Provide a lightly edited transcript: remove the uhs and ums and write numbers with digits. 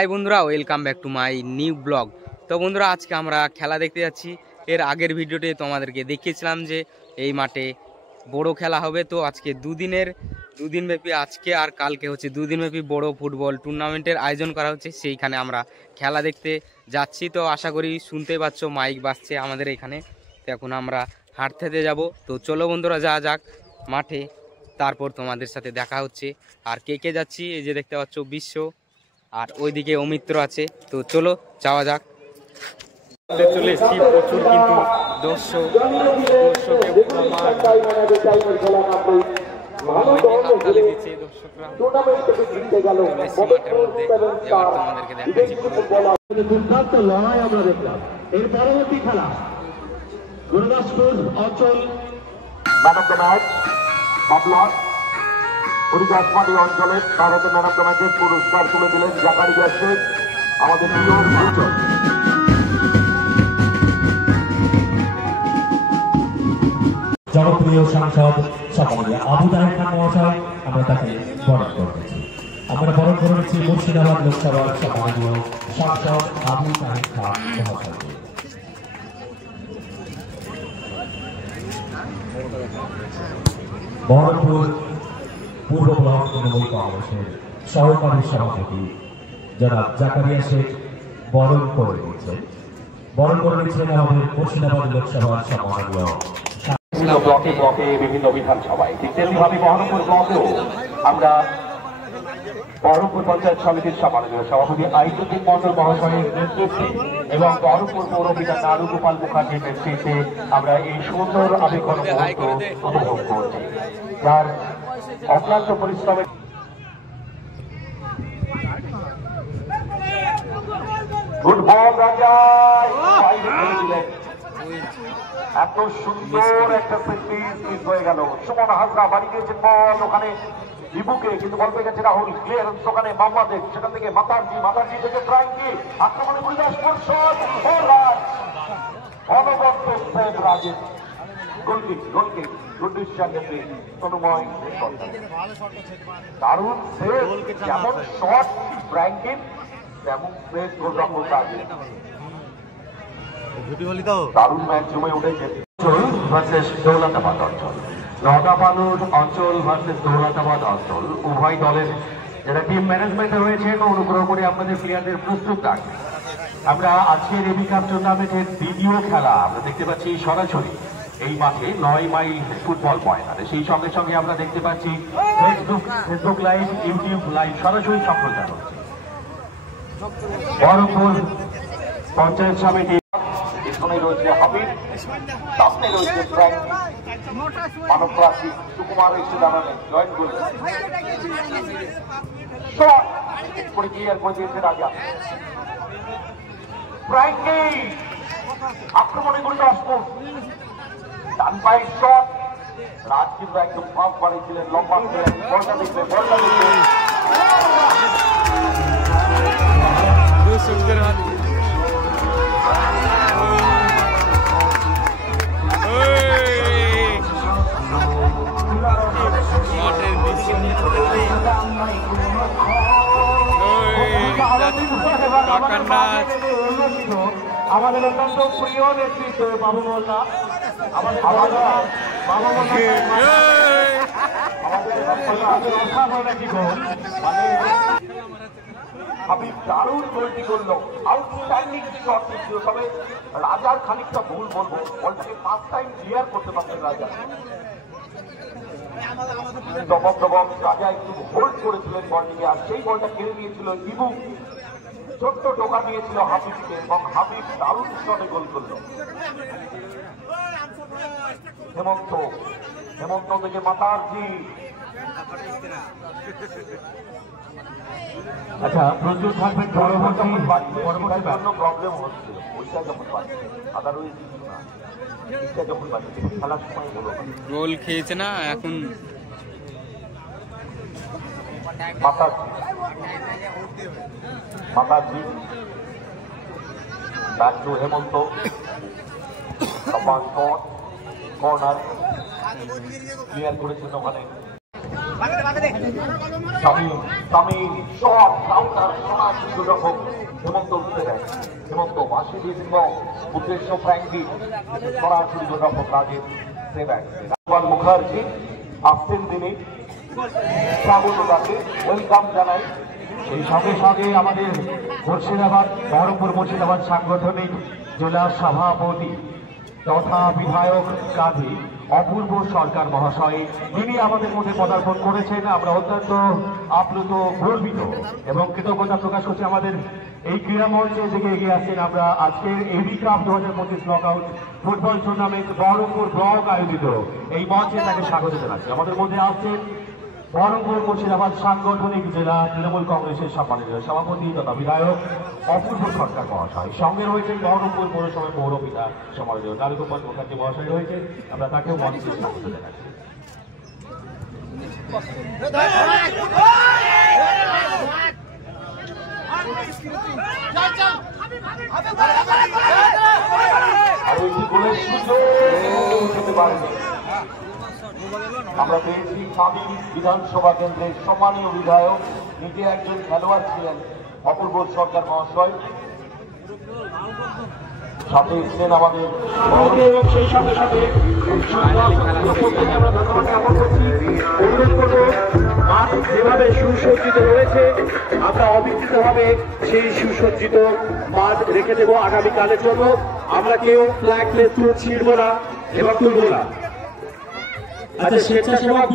High বন্ধুরা, welcome back to my new blog. তো বন্ধুরা, আজকে আমরা খেলা দেখতে যাচ্ছি। এর আগের ভিডিওতে তোমাদেরকে দেখিয়েছিলাম যে এই মাঠে বড় খেলা হবে। তো আজকে দুদিন ব্যাপী, আজকে আর কালকে হচ্ছে দুদিনব্যাপী বড় ফুটবল টুর্নামেন্টের আয়োজন করা হচ্ছে। সেইখানে আমরা খেলা দেখতে যাচ্ছি। তো আশা করি শুনতেই পাচ্ছ, মাইক বাজছে আমাদের এখানে। তো এখন আমরা হাঁটতে যাব। তো চলো বন্ধুরা, যাওয়া যাক মাঠে, তারপর তোমাদের সাথে দেখা হচ্ছে। আর কে কে যাচ্ছি এই যে দেখতে পাচ্ছ, বিশ্ব, আর ওইদিকে অমিত্র আছে। তো চলো যাওয়া যাক। চলে এসছি, প্রচুর কিন্তু দুর্দান্ত লড়াই আমরা দেখলাম। এর পরবর্তী খেলা গুরুদাসপুর অঞ্চল ম্যান অফ দ্য ম্যাচ বাবলা হরিদাসমাটি অঞ্চলের ভারতের ম্যান অফ দ্য ম্যাচের পুরস্কার তুলে দিলেন জাকারিয়া শেখ, আমাদের প্রিয় অঞ্চল। জনপ্রিয় সাংসদ সকলে আবু তাহের খান মহাশয়, আমরা তাকে বরণ করতেছি। আমরা বরণ করেছি মুর্শিদাবাদ লোকসভার সম্মানীয় সাংসদ আবু তাহের খান মহাশয়কে। বহরমপুর পূর্ব ব্লক তৃণমূল কংগ্রেসের সহকারী সভাপতি জনাব জাকারিয়া শেখ বরণ করে নিচ্ছেন আমাদের মুর্শিদাবাদ লোকসভার সম্মানীয় ব্লকে ব্লকে বিভিন্ন বিধানসভায়। ঠিক তেমনিভাবে বহরমপুর ব্লকেও আমরা বহরমপুর পঞ্চায়েত সমিতির সম্মানীয় সভাপতি আইজুদ্দিন মন্ডল মহাশয়ের নেতৃত্বে এবং বহরমপুর পৌরপিতা নারু গোপাল মুখার্জির নেতৃত্বে আমরা এই সুন্দর আবেগঘন মুহূর্ত উপভোগ করছি, যার অক্লান্ত পরিশ্রমের ফুটবল রাজা এত সুন্দর একটা মিস হয়ে গেল। সুমন হাজরা বাড়ি দিয়েছেন বল ওখানে বিবুকে, কিন্তু বল পেয়ে গেছে রাহুল। ক্লিয়ারেন্স ওখানে মোহাম্মদের, সেখান থেকে মাতারজি থেকে ফ্রাঙ্কি, আক্রমণে গুরুদাসপুর শট, অনবদ্য save Rajesh, goal kick good decision Tanmoy, দারুণ সেভ, যেমন শট ফ্রাঙ্কির তেমন সেভ গোলরক্ষক রাজেশ। দারুণ ম্যাচ জমে উঠেছে। ভার্সেস দৌলতাবাদ অঞ্চল, নওগাঁপালুর অঞ্চল ভার্সেস দৌলতাবাদ অঞ্চল। উভয় দলের যারা টিম ম্যানেজমেন্টে রয়েছে, অনুগ্রহ করে আপনাদের প্লেয়ারদের প্রস্তুত রাখবেন। আমরা আজকের এবি কাপ টুর্নামেন্টের দ্বিতীয় খেলা আমরা দেখতে পাচ্ছি সরাসরি এই মাঠে 9 মাইল ফুটবল ময়দানে। সেই সঙ্গে সঙ্গে আমরা দেখতে পাচ্ছি ফেসবুক লাইভ, ইউটিউব লাইভ সরাসরি সম্প্রচার হচ্ছে। বহরমপুর পঞ্চায়েত সমিতি রয়েছে হাবিব, সামনে রয়েছে ফ্রাঙ্কি, মানবরাশি সুকুমার এসে দাঁড়ালেন, জয়েন করে ক্লিয়ার করে দিয়েছে রাজা। ফ্রাঙ্কি আক্রমণে গুরুদাসপুর, ডান পায়ের শট, রাজ কিন্তু একদম ফাঁস বাড়িয়েছিলেন, লম্বা বলটা দেখবে আমাদের অত্যন্ত প্রিয় নেতৃত্ব বাবু মোল্লা, আমাদের হাবিব দারুণ গোলটি করলো, আউটস্ট্যান্ডিং শট ছিল। তবে রাজার খানিকটা ভুল বলবো, বলটাকে 5 টাইম ক্লিয়ার করতে পারতেন রাজা। দবক রাজা একটু হোল্ড করেছিলেন বলটিকে, আর সেই বলটা কেড়ে নিয়েছিল ইবু, ছোট্ট টোকা দিয়েছিল হাবিবকে, এবং হাবিব দারুণ শটে গোল করল। হেমন্ত থেকে মাতারজি। আচ্ছা, প্রচুর থাকবেন পরবর্তী প্রবলেম হচ্ছিল, ওইটা যখন পাচ্ছে আদারওয়াইজ কিছু না, এটা যখন পাচ্ছে খেলার সময় হলো গোল খেয়েছে না এখন। মাতারজি back to Hemanta, corner clear করেছেন ওখানে হেমন্ত উঠতে দেয়, হেমন্ত বাসি দিয়ে উদ্দেশ্য ফ্র্যাঙ্কি সরাসরি গোলরক্ষক রাজেশ মুখার্জি আসছেন তিনি, স্বাগত তাকে ওয়েলকাম জানাই। এই সঙ্গে সঙ্গে আমাদের মুর্শিদাবাদ বহরমপুর মুর্শিদাবাদ সাংগঠনিক জেলা সভাপতি তথা বিধায়ক কাজী অপূর্ব সরকার মহাশয়, তিনি আমাদের মধ্যে পদার্পণ করেছেন। আমরা অত্যন্ত আপ্লুত, গর্বিত এবং কৃতজ্ঞতা প্রকাশ করছি আমাদের এই ক্রীড়া মঞ্চে থেকে এগিয়ে আসছেন। আমরা আজকের AB cup 2025 knockout football tournament Berhampore block আয়োজিত এই মঞ্চে তাকে স্বাগত জানাচ্ছি। আমাদের মধ্যে আসছেন বহরমপুর মুর্শিদাবাদ সাংগঠনিক জেলা তৃণমূল কংগ্রেসের সম্মানিত সভাপতি তথা বিধায়ক অপূর্ব সরকার মহাশয়। সঙ্গে রয়েছেন বহরমপুর পৌরসভার পৌরপিতা সম্মানিত নারীগোপাল মুখার্জি মহাশয় রয়েছেন। আমরা তাকেও মঞ্চে স্বাগত জানাচ্ছি। আরো একটি গোলের সুযোগ হতে পারেনি। আমরা পেয়েছি স্বামী বিধানসভা কেন্দ্রের সম্মানীয় বিধায়ক, নিজে একজন খেলোয়াড় ছিলেন অপূর্ব সরকার মহাশয়, সাথে ছিলেন আমাদের সেই সঙ্গে সাথে আমরা ধন্যবাদ জ্ঞাপন করছি। অনুরোধ করব, মাঠ যেভাবে সুসজ্জিত রয়েছে আমরা অবিকৃতভাবে সেই সুসজ্জিত মাঠ রেখে দেব আগামীকালের জন্য। আমরা কেউ ফ্ল্যাগ প্লেস ছিঁড়ব না এবং তুলব না। আচ্ছা, স্বেচ্ছাসেবক